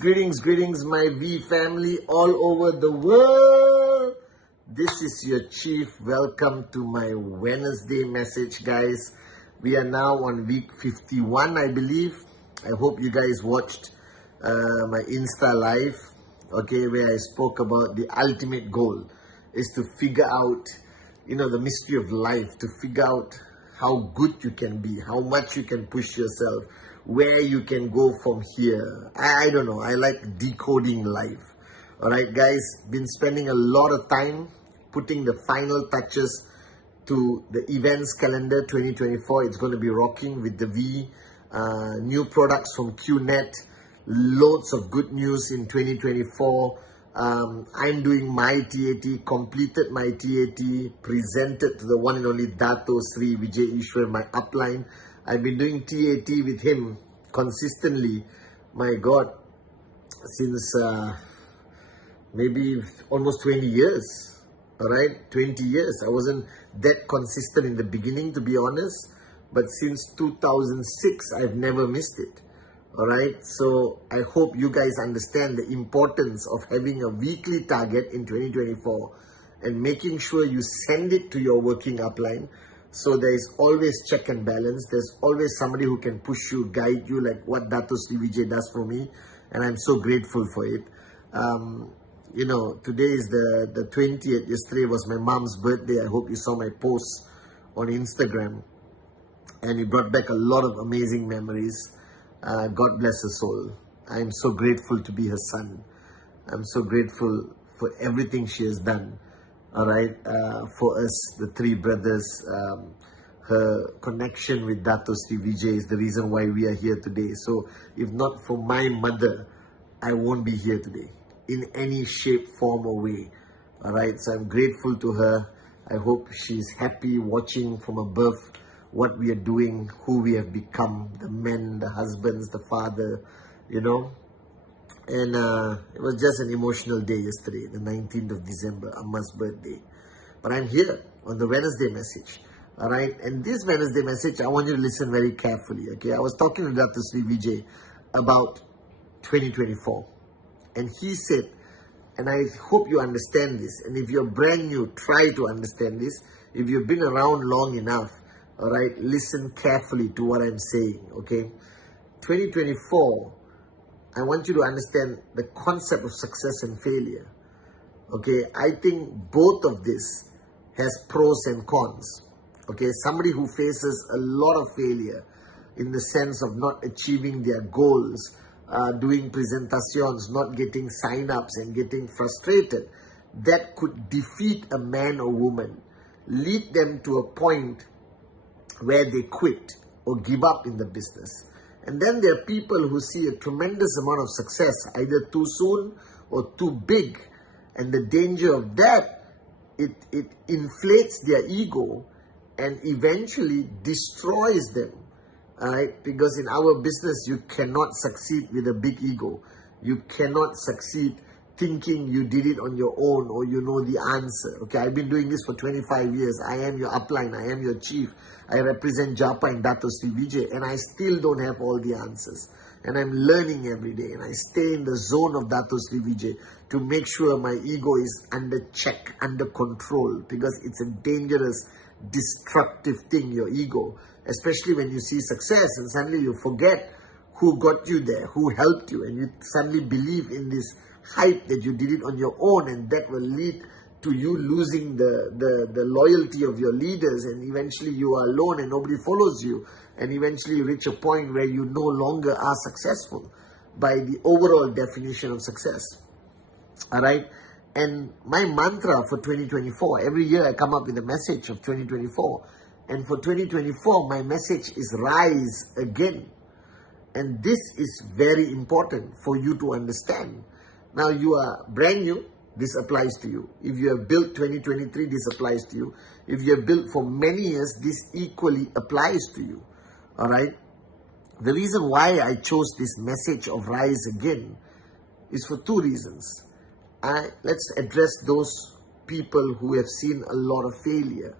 Greetings, my V family all over the world. This is your Cheif. Welcome to my Wednesday message, guys. We are now on week 51, I believe. I hope you guys watched my Insta live, okay, where I spoke about the ultimate goal is to figure out, the mystery of life, to figure out how good you can be, how much you can push yourself, where you can go from here. I don't know. I like decoding life. All right, guys, been spending a lot of time putting the final touches to the events calendar 2024. It's going to be rocking with the V, new products from Qnet, loads of good news in 2024. I'm doing my TAT, completed my TAT, presented to the one and only Dato Sri Vijay Ishwar, my upline. I've been doing TAT with him consistently, my God, since maybe almost 20 years, all right? 20 years. I wasn't that consistent in the beginning, to be honest, but since 2006, I've never missed it, all right? So I hope you guys understand the importance of having a weekly target in 2024 and making sure you send it to your working upline. So there is always check and balance. There's always somebody who can push you, guide you, like what Dato Sri Vijay does for me. And I'm so grateful for it. Today is the 20th. Yesterday was my mom's birthday. I hope you saw my posts on Instagram. And it brought back a lot of amazing memories. God bless her soul. I'm so grateful to be her son. I'm so grateful for everything she has done. All right, for us, the three brothers, her connection with Dato Sri Vijay is the reason why we are here today. So if not for my mother, I won't be here today in any shape, form or way. All right, so I'm grateful to her. I hope she's happy watching from above what we are doing, who we have become, the men, the husbands, the father, And it was just an emotional day yesterday, the 19th of December, Amma's birthday. But I'm here on the Wednesday message, all right? And this Wednesday message, I want you to listen very carefully, okay? I was talking to Dr. Sri Vijay about 2024. And he said, and I hope you understand this, and if you're brand new, try to understand this. If you've been around long enough, all right, listen carefully to what I'm saying, okay? 2024, I want you to understand the concept of success and failure. Okay, I think both of this has pros and cons. Okay, somebody who faces a lot of failure in the sense of not achieving their goals, doing presentations, not getting sign-ups and getting frustrated, that could defeat a man or woman, lead them to a point where they quit or give up in the business. And then there are people who see a tremendous amount of success, either too soon or too big. And the danger of that, it inflates their ego and eventually destroys them. All right? Because in our business, you cannot succeed with a big ego. You cannot succeed thinking you did it on your own or you know the answer. Okay, I've been doing this for 25 years. I am your upline. I am your chief. I represent Japa and Dato Sri Vijay, and I still don't have all the answers. And I'm learning every day, and I stay in the zone of Dato Sri Vijay to make sure my ego is under check, under control, because it's a dangerous, destructive thing, your ego, especially when you see success and suddenly you forget who got you there, who helped you, and you suddenly believe in this hype that you did it on your own, and that will lead to you losing the loyalty of your leaders, and eventually you are alone and nobody follows you, and eventually you reach a point where you no longer are successful by the overall definition of success. All right? And my mantra for 2024, every year I come up with a message of 2024, and for 2024 my message is rise again. And this is very important for you to understand. Now you are brand new, this applies to you. If you have built 2023, this applies to you. If you have built for many years, this equally applies to you. All right? The reason why I chose this message of rise again is for two reasons. Let's address those people who have seen a lot of failure.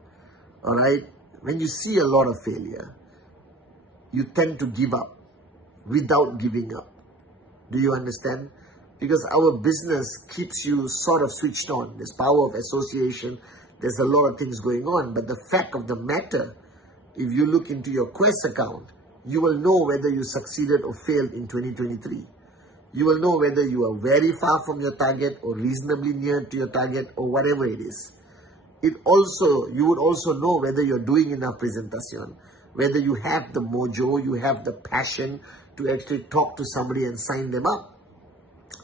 All right? When you see a lot of failure, you tend to give up without giving up. Do you understand? Because our business keeps you sort of switched on. There's power of association. There's a lot of things going on. But the fact of the matter, if you look into your Quest account, you will know whether you succeeded or failed in 2023. You will know whether you are very far from your target or reasonably near to your target or whatever it is. You would also know whether you're doing enough presentation, whether you have the mojo, you have the passion to actually talk to somebody and sign them up.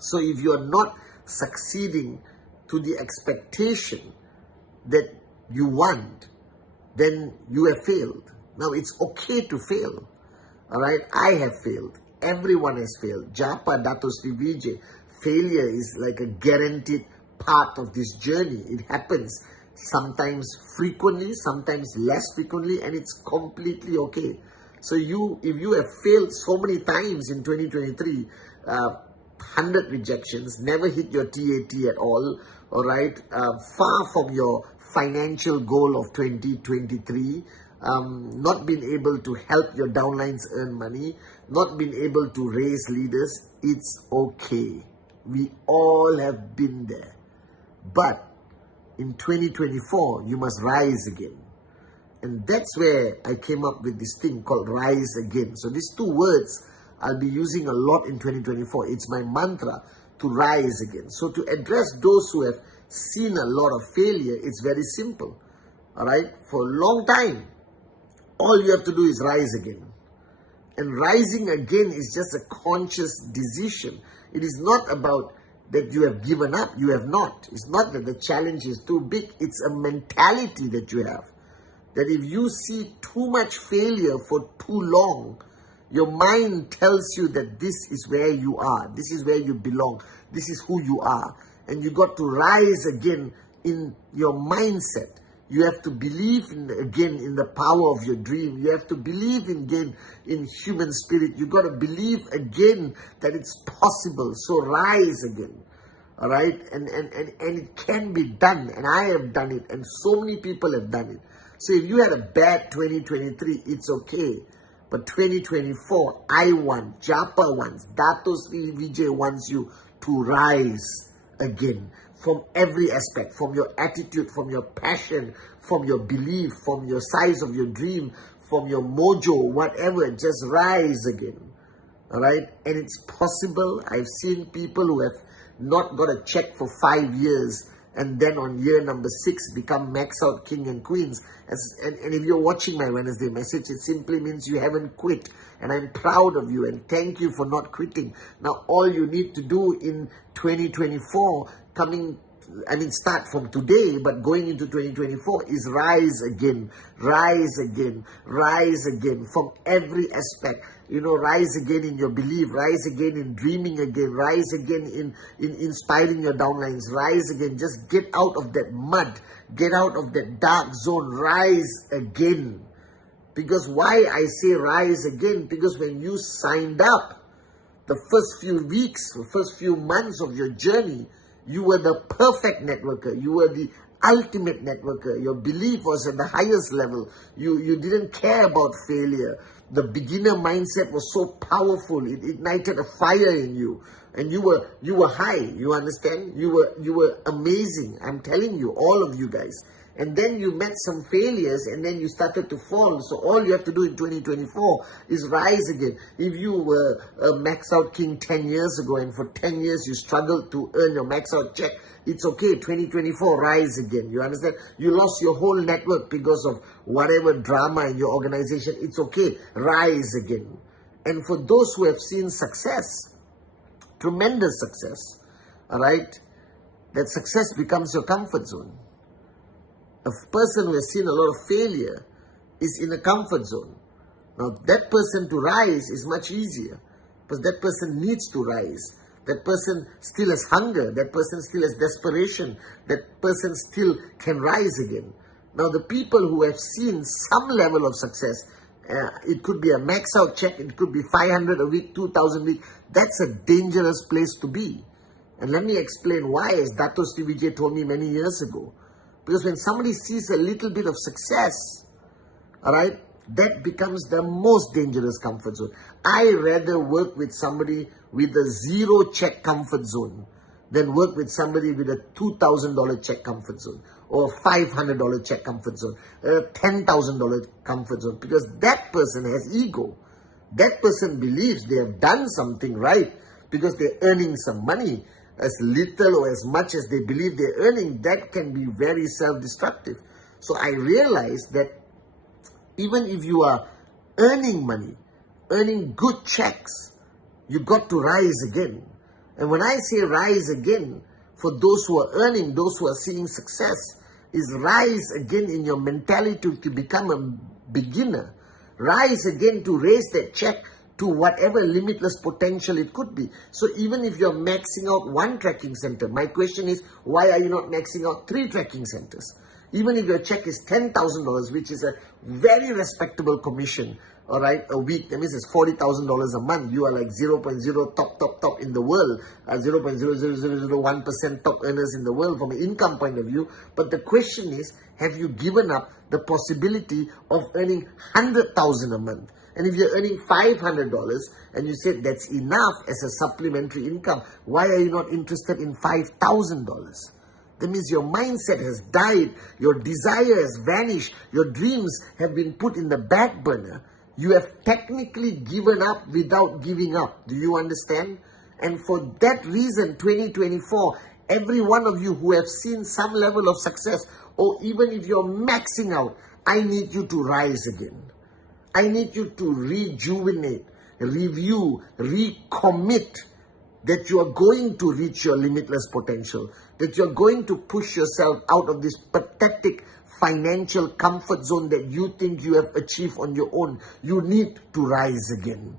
So if you're not succeeding to the expectation that you want, then you have failed. Now it's okay to fail. All right, I have failed. Everyone has failed. Japa, Dato Sri Vijay, failure is like a guaranteed part of this journey. It happens sometimes frequently, sometimes less frequently, and it's completely okay. So if you have failed so many times in 2023, 100 rejections, never hit your TAT at all right, far from your financial goal of 2023, not being able to help your downlines earn money, not being able to raise leaders, it's okay. We all have been there. But in 2024, you must rise again. And that's where I came up with this thing called rise again. So these two words I'll be using a lot in 2024. It's my mantra to rise again. So to address those who have seen a lot of failure, it's very simple. All right? For a long time, all you have to do is rise again. And rising again is just a conscious decision. It is not about that you have given up. You have not. It's not that the challenge is too big. It's a mentality that you have. That if you see too much failure for too long, your mind tells you that this is where you are. This is where you belong. This is who you are. And you got to rise again in your mindset. You have to believe again in the power of your dream. You have to believe again in human spirit. You got to believe again that it's possible. So rise again. All right? And it can be done. And I have done it. And so many people have done it. So if you had a bad 2023, it's okay. But 2024, I want, Japa wants, Dato Sri Vijay wants you to rise again. From every aspect, from your attitude, from your passion, from your belief, from your size of your dream, from your mojo, whatever, just rise again. All right? And it's possible. I've seen people who have not got a check for 5 years and then on year number 6 become max out king and queens. And if you're watching my Wednesday message, it simply means you haven't quit. And I'm proud of you and thank you for not quitting. Now, all you need to do in 2024, start from today, but going into 2024 is rise again, rise again, rise again from every aspect. You know, rise again in your belief, rise again in dreaming again, rise again in inspiring your downlines, rise again. Just get out of that mud, get out of that dark zone, rise again. Because why I say rise again? Because when you signed up, the first few weeks, the first few months of your journey, you were the perfect networker. You were the ultimate networker. Your belief was at the highest level. You didn't care about failure. The beginner mindset was so powerful. It ignited a fire in you. And you were high. You understand? You were amazing. I'm telling you, all of you guys. And then you met some failures and then you started to fall. So all you have to do in 2024 is rise again. If you were a max out king 10 years ago and for 10 years you struggled to earn your max out check, it's okay. 2024, rise again. You understand? You lost your whole network because of whatever drama in your organization. It's okay. Rise again. And for those who have seen success, tremendous success, all right, that success becomes your comfort zone. A person who has seen a lot of failure is in a comfort zone. Now, that person to rise is much easier because that person needs to rise. That person still has hunger. That person still has desperation. That person still can rise again. Now, the people who have seen some level of success, it could be a max out check, it could be 500 a week, 2,000 a week. That's a dangerous place to be. And let me explain why, as Dato Sri Vijay told me many years ago. Because when somebody sees a little bit of success, all right, that becomes the most dangerous comfort zone. I rather work with somebody with a zero check comfort zone than work with somebody with a $2,000 check comfort zone, or a $500 check comfort zone, a $10,000 comfort zone, because that person has ego. That person believes they have done something right because they're earning some money. As little or as much as they believe they're earning, that can be very self-destructive. So I realized that even if you are earning money, earning good checks, you got to rise again. And when I say rise again, for those who are earning, those who are seeing success, is rise again in your mentality to become a beginner. Rise again to raise that check to whatever limitless potential it could be. So even if you're maxing out one tracking center, my question is, why are you not maxing out 3 tracking centers? Even if your check is $10,000, which is a very respectable commission, all right, a week, that means it's $40,000 a month. You are like 0.0 top in the world, 0.00001% top earners in the world from an income point of view. But the question is, have you given up the possibility of earning $100,000 a month? And if you're earning $500 and you said that's enough as a supplementary income, why are you not interested in $5,000? That means your mindset has died, your desire has vanished, your dreams have been put in the back burner. You have technically given up without giving up. Do you understand? And for that reason, 2024, every one of you who have seen some level of success, or even if you're maxing out, I need you to rise again. I need you to rejuvenate, review, recommit that you are going to reach your limitless potential, that you're going to push yourself out of this pathetic financial comfort zone that you think you have achieved on your own. You need to rise again.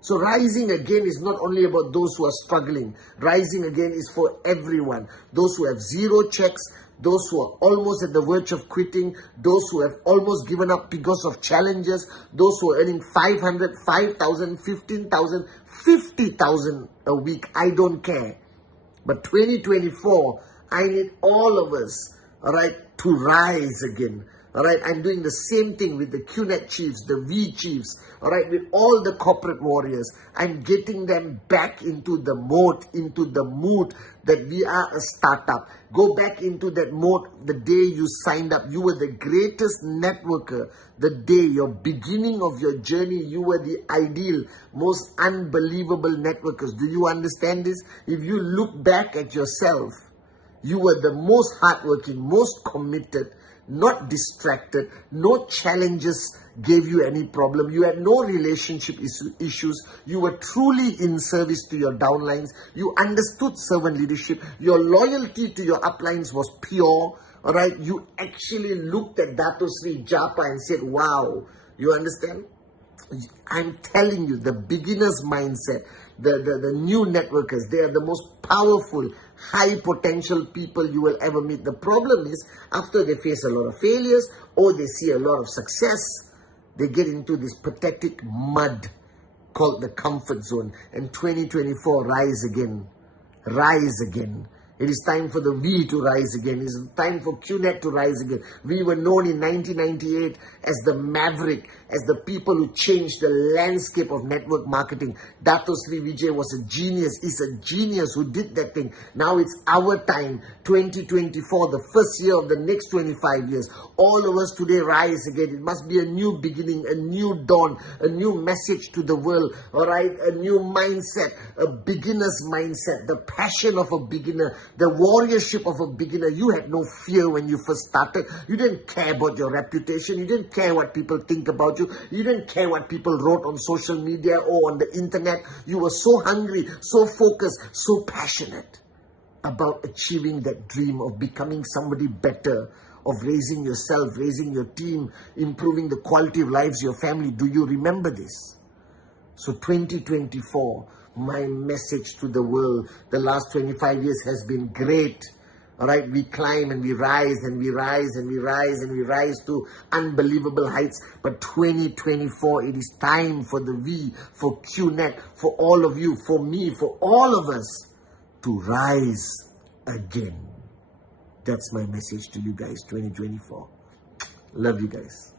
So rising again is not only about those who are struggling. Rising again is for everyone. Those who have zero checks, those who are almost at the verge of quitting, those who have almost given up because of challenges, those who are earning 500, 5,000, 15,000, 50,000 a week. I don't care. But 2024, I need all of us, all right, to rise again. All right, I'm doing the same thing with the Qnet chiefs, the V chiefs, all right, with all the corporate warriors. I'm getting them back into the mode, into the mood that we are a startup. Go back into that mode the day you signed up. You were the greatest networker. The day, your beginning of your journey, you were the ideal, most unbelievable networkers. Do you understand this? If you look back at yourself, you were the most hardworking, most committed, not distracted, no challenges gave you any problem. You had no relationship issues. You were truly in service to your downlines. You understood servant leadership. Your loyalty to your uplines was pure. All right, you actually looked at Dato Sri Japa and said, wow, you understand? I'm telling you, the beginner's mindset, the new networkers, they are the most powerful, high potential people you will ever meet. The problem is, after they face a lot of failures or they see a lot of success, they get into this pathetic mud called the comfort zone. And 2024, rise again. Rise again. It is time for the V to rise again. It is time for Qnet to rise again. We were known in 1998 as the maverick, as the people who changed the landscape of network marketing. Dato Sri Vijay was a genius. He's a genius who did that thing. Now it's our time, 2024, the first year of the next 25 years. All of us today rise again. It must be a new beginning, a new dawn, a new message to the world, all right? A new mindset, a beginner's mindset, the passion of a beginner, the warriorship of a beginner. You had no fear when you first started. You didn't care about your reputation. You didn't care what people think about you. You didn't care what people wrote on social media or on the internet. You were so hungry, so focused, so passionate about achieving that dream of becoming somebody better, of raising yourself, raising your team, improving the quality of lives of your family. Do you remember this? So 2024, my message to the world, the last 25 years has been great. All right, we climb and we rise and we rise and we rise and we rise to unbelievable heights. But 2024, it is time for the V, for Qnet, for all of you, for me, for all of us to rise again. That's my message to you guys, 2024. Love you guys.